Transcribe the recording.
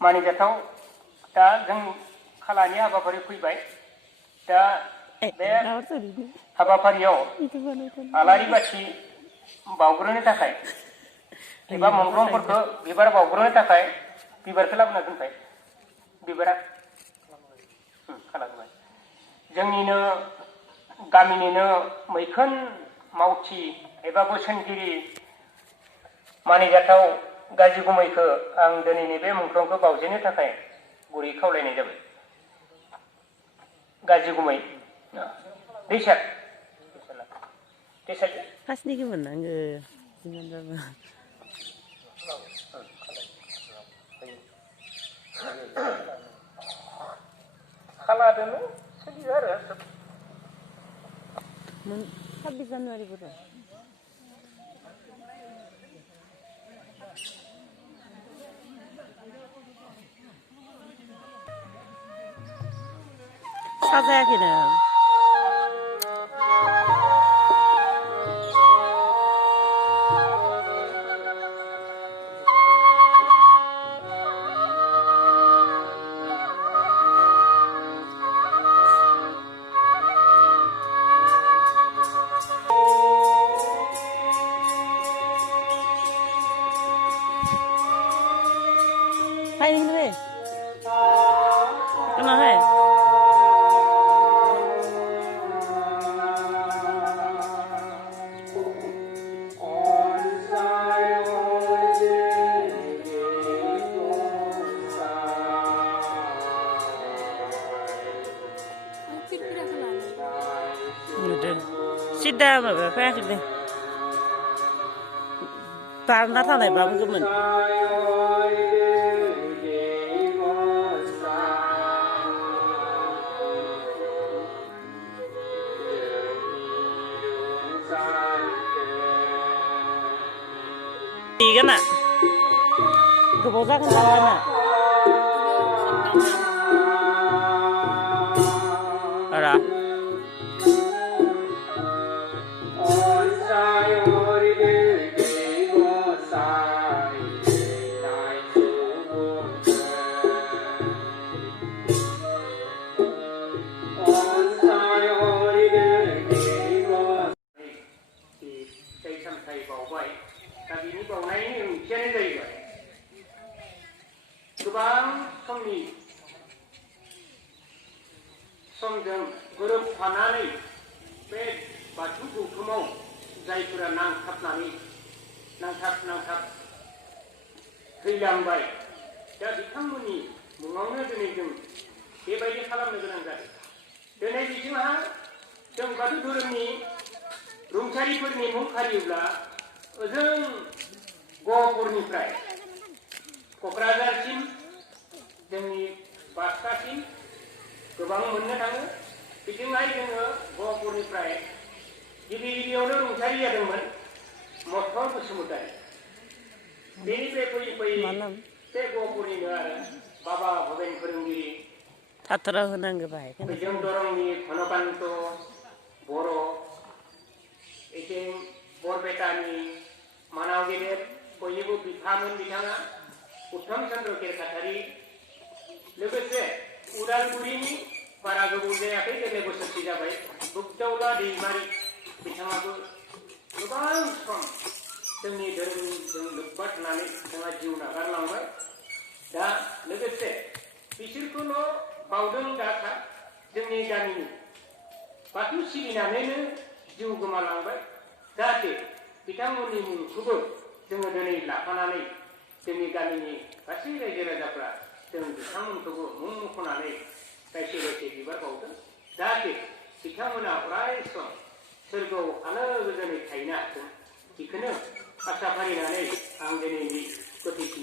मानिजाथाव दा जों खालानि हाबाफारि फैबाय दा बे हाबाफारियाव आलारि बाथि बावग्रोनो थाखाय एबा मंगलमफोरखौ बिबार बावग्रोनो थाखाय बिबारखौ लाबोना दोनबाय बिबारा खालामबाय जोंनिनो गामिनिनो मैखोन मावथि एबा बोसोनगिरि मानिजाथाव गाजि गुमैखौ आं दिनैनि बे मुंख्लंखौ बावजेननो थाखाय गुरै खावलायनाय जाबाय। गाजि गुमै दैसार फार्स्टनिखौ मोननांगो जिमानबाबो खालादोनो सोलियो आरो 26 जानुवारिफोराव साजायाखैनो Hai, kenapa? Sudah, Bapak, ya sudah. Tanah tanah bang kemen. Tiga nak, kebosakan tangan nak. Ada. गोबां समजों गोरोबफानानै बे बाथौ गौथुमाव जायफोरा नांथाब थैलांबाय दा बिथांमोननि मुङावनो दिनै जों बेबायदि खालामनो गोनां जादों। दिनै बिथिंहा जों बाथौ धोरोमनि रुंसारिफोरनि मुं खारियोब्ला ओजों गहपुरनिफ्राय क'क्राझारसिम जोंनि बाक्सासिम गोबां मोननो थाङो। बिथिंहाय जोङो गहपुरनिफ्राय गिबियावनो रुंसारि जादोंमोन मथर बसुमतारी। बेनिफ्राय फैयै बे गहपुरनिनो आरो बाबा भबेन फोरोंगिरि थाथरा होनांगौ बाहाय जों दरंनि घनकान्त बर' एथिं बरपेटानि मानाव गेदेर बयनिबो बिफामोन बिथाङा उत्तम चन्द्र केरकाटारि लोगोसे उदालगुरिनि बारा गोबाव जायाखै देग्लाय बोसोरसे जाबाय बुगदावला दैमारि बिथाङाबो गोबां सम जोंनि धोरोमजों लोब्बा थानानै बिथाङा जिउ नागारलांबाय। दा लोगोसे बिसोरखौल' बावदों दाखा जोंनि गामिनि बाथौ सिबिनानैनो जिउ गोमालांबाय। जाहाथे बिथांमोननि मुंखौबो जोङो दिनै लाफानानै जोंनि गामिनि गासै रायजो राजाफ्रा जों बिथांमोनखौबो मुं मख'नानै गायसे बिबार बावदों। जाहाथे बिथांमोना अराय सम सोरगोआव आलो गोजोनै थाहैनो हाथों। बेखौनो आसा फारिनानै आं दिनैनि गोथैसि